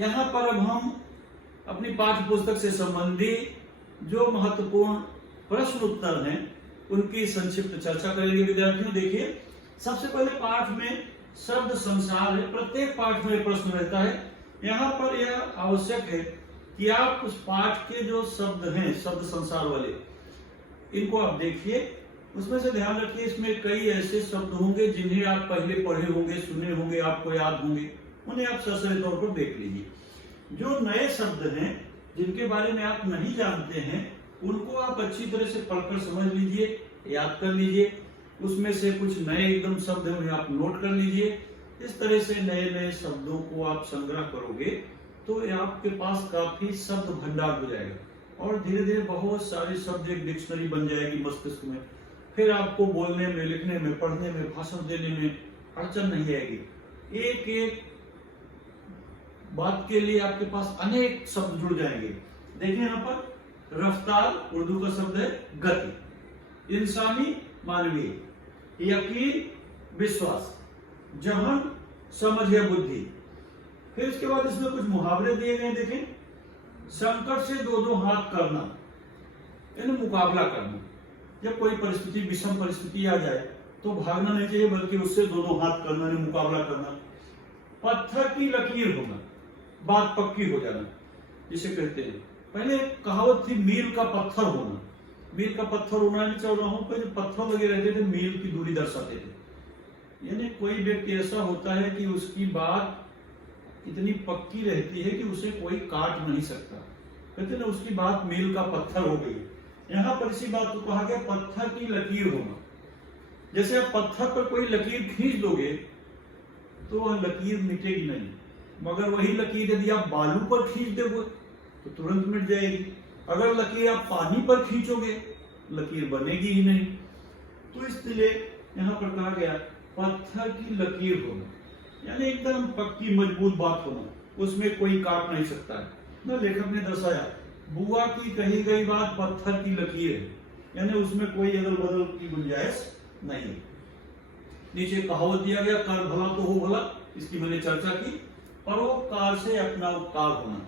यहाँ पर अब हम अपनी पाठ्य पुस्तक से संबंधित जो महत्वपूर्ण प्रश्न उत्तर हैं उनकी संक्षिप्त चर्चा करेंगे। विद्यार्थियों देखिए, सबसे पहले पाठ में शब्द संसार है। प्रत्येक पाठ में प्रश्न रहता है। यहाँ पर यह आवश्यक है कि आप उस पाठ के जो शब्द हैं, शब्द संसार वाले, इनको आप देखिए, उसमें से ध्यान रखिए इसमें कई ऐसे शब्द होंगे जिन्हें आप पहले पढ़े होंगे, सुने होंगे, आपको याद होंगे, उन्हें आप सरसरी तौर पर देख लीजिए। जो नए शब्द हैं जिनके बारे में आप नहीं जानते हैं उनको आप अच्छी तरह से पढ़कर समझ लीजिए, याद कर लीजिए। उसमें से कुछ नए एकदम शब्द हैं उन्हें आप नोट कर लीजिए। इस तरह से नए नए शब्दों को आप संग्रह करोगे तो आपके पास काफी शब्द भंडार हो जाएगा और धीरे धीरे बहुत सारे शब्द एक डिक्शनरी बन जाएगी मस्तिष्क में। फिर आपको बोलने में, लिखने में, पढ़ने में, भाषण देने में अड़चन नहीं आएगी। एक एक बात के लिए आपके पास अनेक शब्द जुड़ जाएंगे। देखिए यहाँ पर रफ्तार उर्दू का शब्द है गति, इंसानी मानवीय, यकीन विश्वास, जहन समझ या बुद्धि। फिर इसके बाद इसमें कुछ मुहावरे दिए गए। देखें, संकट से दो दो हाथ करना यानी मुकाबला करना। जब कोई परिस्थिति, विषम परिस्थिति आ जाए तो भागना नहीं चाहिए बल्कि उससे दोनों हाथ करना यानी मुकाबला करना। पत्थर की लकीर होना, बात पक्की हो जाना जिसे कहते हैं। पहले कहावत थी मील का पत्थर होना। मील का पत्थर होना नहीं, चौराहों पे जो पत्थर लगे रहते थे मील की दूरी दर्शाते थे। यानी कोई व्यक्ति ऐसा होता है कि उसकी बात इतनी पक्की रहती है कि उसे कोई काट नहीं सकता। कहते ना उसकी बात मील का पत्थर हो गई। यहाँ पर इसी बात को कहा गया पत्थर की लकीर होना। जैसे आप पत्थर पर कोई लकीर खींच दोगे तो वह लकीर मिटेगी नहीं, मगर वही लकीर यदि आप बालू पर खींच दोगे तो तुरंत मिट जाएगी। अगर लकीर आप पानी पर खींचोगे लकीर बनेगी ही नहीं। तो इसलिए यहाँ पर कहा गया पत्थर की लकीर होना यानी एकदम पक्की मजबूत बात होना, उसमें कोई काट नहीं सकता है ना। लेखक ने दर्शाया बुआ की कही गई बात पत्थर की लकीर है, यानी उसमें कोई अदल बदल की गुंजाइश नहीं। नीचे कहावत दिया गया कर भला तो हो भला, इसकी मैंने चर्चा की। परोपकार से अपना उपकार होना,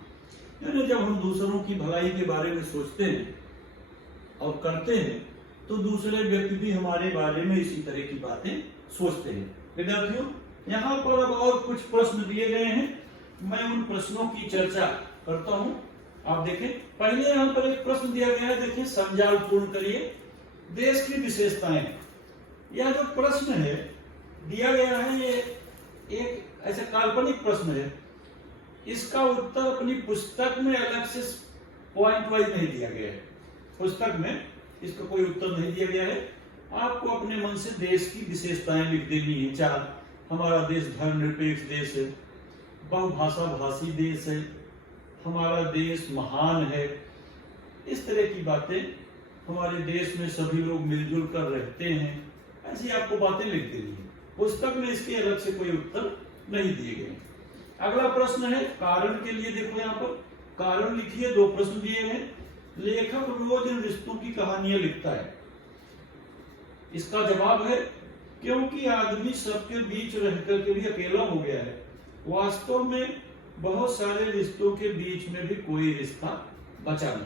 यानी जब हम दूसरों की भलाई के बारे में सोचते हैं और करते हैं तो दूसरे व्यक्ति भी हमारे बारे में इसी तरह की बातें सोचते हैं। विद्यार्थियों यहाँ पर अब और कुछ प्रश्न दिए गए हैं, मैं उन प्रश्नों की चर्चा करता हूं। आप देखें, पहले यहाँ पर एक प्रश्न दिया गया है, देखिए संजाल पूर्ण करिए, देश की विशेषताएं। यह जो प्रश्न है दिया गया है ये एक ऐसा काल्पनिक प्रश्न है। इसका उत्तर अपनी पुस्तक में अलग से पॉइंट वाइज नहीं दिया गया है। पुस्तक में इसका कोई उत्तर नहीं दिया गया है। आपको अपने मन से देश की विशेषताएं लिख देनी है। चार, हमारा देश धर्मनिरपेक्ष देश है, बहुभाषा भाषी देश है, हमारा देश महान है, इस तरह की बातें। हमारे देश में सभी लोग मिलजुल कर रहते हैं, ऐसी आपको बातें लिख देनी है। पुस्तक में इसके अलग से कोई उत्तर नहीं दिए गए। अगला प्रश्न है कारण के लिए। देखो यहाँ पर कारण लिखिए, दो प्रश्न दिए हैं। लेखक रोज इन रिश्तों की कहानियां लिखता है। इसका जवाब है क्योंकि आदमी सबके बीच रहकर के भी अकेला हो गया है। वास्तव में बहुत सारे रिश्तों के बीच में भी कोई रिश्ता बचा नहीं,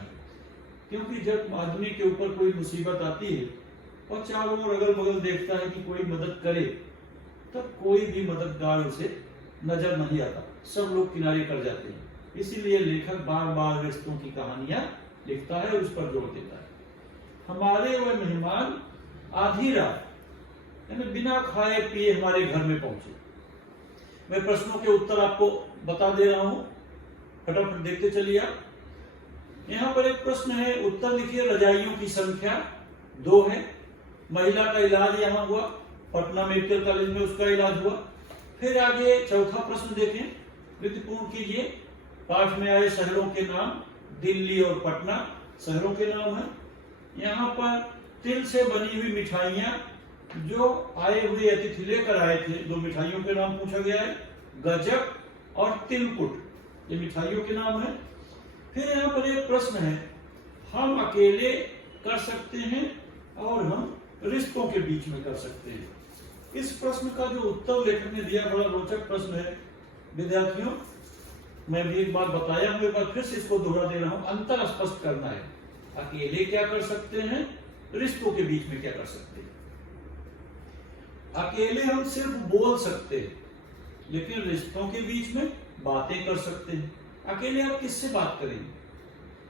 क्योंकि जब आदमी के ऊपर कोई मुसीबत आती है और चारों ओर अगल बगल देखता है कि कोई मदद करे, तब कोई भी मददगार उसे नजर नहीं आता, सब लोग किनारे कर जाते हैं। इसीलिए लेखक बार बार रिश्तों की कहानियां लिखता है और उस पर जोर देता है। हमारे वह मेहमान आधी रात यानी बिना खाए पिए हमारे घर में पहुंचे। मैं प्रश्नों के उत्तर आपको बता दे रहा हूं, फटाफट देखते चलिए आप। यहाँ पर एक प्रश्न है, उत्तर लिखिए। रजाइयों की संख्या 2 है। महिला का इलाज यहाँ हुआ, पटना मेडिकल कॉलेज में उसका इलाज हुआ। फिर आगे चौथा प्रश्न देखें, वृत्तिपूर्ण कीजिए। पाठ में आए शहरों के नाम, दिल्ली और पटना शहरों के नाम है। यहाँ पर तिल से बनी हुई मिठाइयां जो आए हुए अतिथि लेकर आए थे, 2 मिठाइयों के नाम पूछा गया है, गजक और तिलकुट, ये मिठाइयों के नाम है। फिर यहाँ पर एक प्रश्न है, हम अकेले कर सकते हैं और हम रिश्तों के बीच में कर सकते हैं। इस प्रश्न का जो उत्तर लेखक ने दिया बड़ा रोचक प्रश्न है। विद्यार्थियों मैं भी एक बार बताया हूं, एक बार फिर से इसको दोहरा दे रहा हूं। अंतर स्पष्ट करना है। अकेले क्या कर सकते हैं, रिश्तों के बीच में क्या कर सकते हैं। अकेले हम सिर्फ बोल सकते हैं, लेकिन रिश्तों के बीच में बातें कर सकते हैं। अकेले आप किससे बात करेंगे?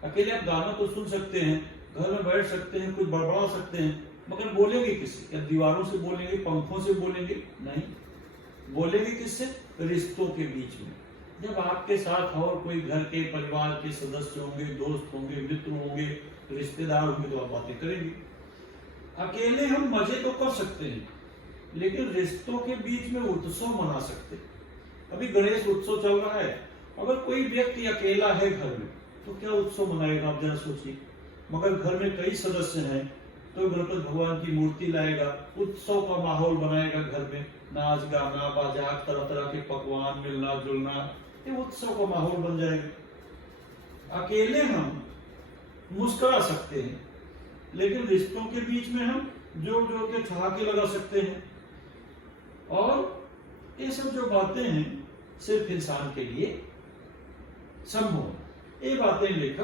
अकेले आप गाना तो सुन सकते हैं, घर में बैठ सकते हैं, कुछ बड़बड़ा सकते हैं, मगर बोलेंगे किससे? क्या दीवारों से बोलेंगे, पंखों से बोलेंगे? नहीं, बोलेंगे किससे? रिश्तों के बीच में। जब आपके साथ और कोई घर के परिवार के सदस्य होंगे, दोस्त होंगे, मित्र होंगे, रिश्तेदार होंगे, तो आप बातें करेंगे। अकेले हम मजे तो कर सकते हैं, लेकिन रिश्तों के बीच में उत्सव मना सकते हैं। अभी गणेश उत्सव चल रहा है, अगर कोई व्यक्ति अकेला है घर में, तो क्या उत्सव मनाएगा? आप जरा सोचिए। मगर घर में कई सदस्य हैं, तो गणपति भगवान की मूर्ति लाएगा, उत्सव का माहौल बनाएगा, घर में नाच गाना बाजा, तरह तरह के पकवान, मिलना जुलना, ये उत्सव का माहौल बन जाएगा। अकेले हम मुस्कुरा सकते हैं, लेकिन रिश्तों के बीच में हम जोर जोर के ठहाके लगा सकते हैं। और ये सब जो बातें हैं सिर्फ इंसान के लिए संभव। ये बातें लेकर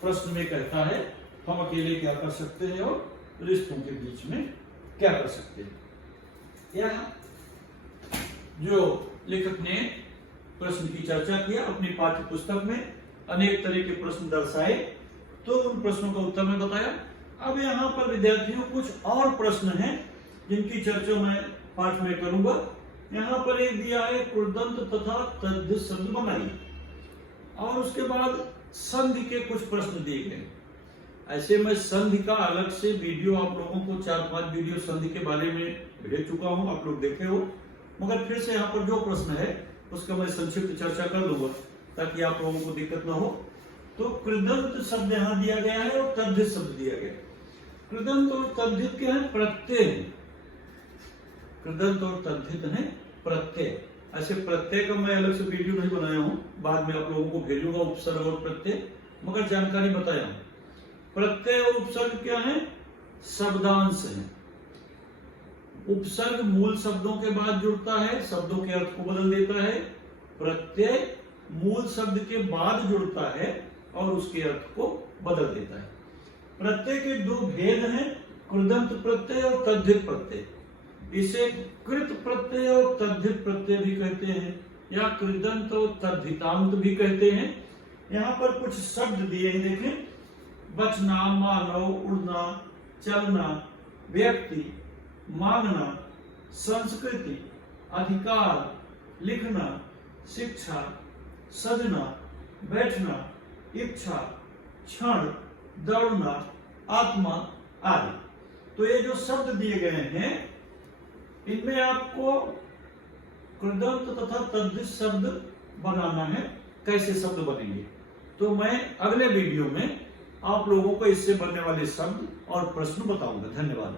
प्रश्न में कहता है हम अकेले क्या कर सकते हैं और रिश्तों के बीच में क्या कर सकते हैं। यह जो लेखक ने प्रश्न की चर्चा किया, अपनी पाठ्य पुस्तक में अनेक तरह के प्रश्न दर्शाए, तो उन प्रश्नों का उत्तर में बताया। अब यहाँ पर विद्यार्थियों कुछ और प्रश्न हैं जिनकी चर्चा मैं पाठ में करूंगा। यहाँ पर एक दिया है कृदंत तथा तद्धित शब्द बनाइए, और उसके बाद संधि के कुछ प्रश्न दिए गए। ऐसे मैं संधि का अलग से वीडियो आप लोगों को 4-5 वीडियो संधि के बारे में भेज चुका हूं, आप लोग देखे हो, मगर फिर से यहाँ पर जो प्रश्न है उसका मैं संक्षिप्त चर्चा कर लूंगा ताकि आप लोगों को दिक्कत ना हो। तो कृदंत शब्द यहाँ दिया गया है और तद्धित शब्द दिया गया है। कृदंत और तद्धित के हैं प्रत्यय, कृदंत और तद्धित है प्रत्यय। ऐसे प्रत्यय का मैं अलग से वीडियो नहीं बनाया हूं, बाद में आप लोगों को भेजूंगा उपसर्ग और प्रत्यय, मगर जानकारी बताया हूं। प्रत्यय और उपसर्ग क्या है? शब्दांश है। उपसर्ग मूल शब्दों के बाद जुड़ता है, शब्दों के अर्थ को बदल देता है। प्रत्यय मूल शब्द के बाद जुड़ता है और उसके अर्थ को बदल देता है। प्रत्यय के दो भेद हैं, कृदंत प्रत्यय और तद्धित प्रत्यय। इसे कृत प्रत्यय और तद्धित प्रत्यय भी कहते हैं, या कृदंत और तद्धितांत भी कहते हैं। यहाँ पर कुछ शब्द दिए हैं, देखें। बचना, मानव, उड़ना, चलना, व्यक्ति, मांगना, संस्कृति, अधिकार, लिखना, शिक्षा, सजना, बैठना, इच्छा, क्षण, दौड़ना, आत्मा आदि। तो ये जो शब्द दिए गए हैं, इनमें आपको कृदंत तथा तद्धित शब्द बनाना है। कैसे शब्द बनेंगे तो मैं अगले वीडियो में आप लोगों को इससे बनने वाले शब्द और प्रश्न बताऊंगा। धन्यवाद।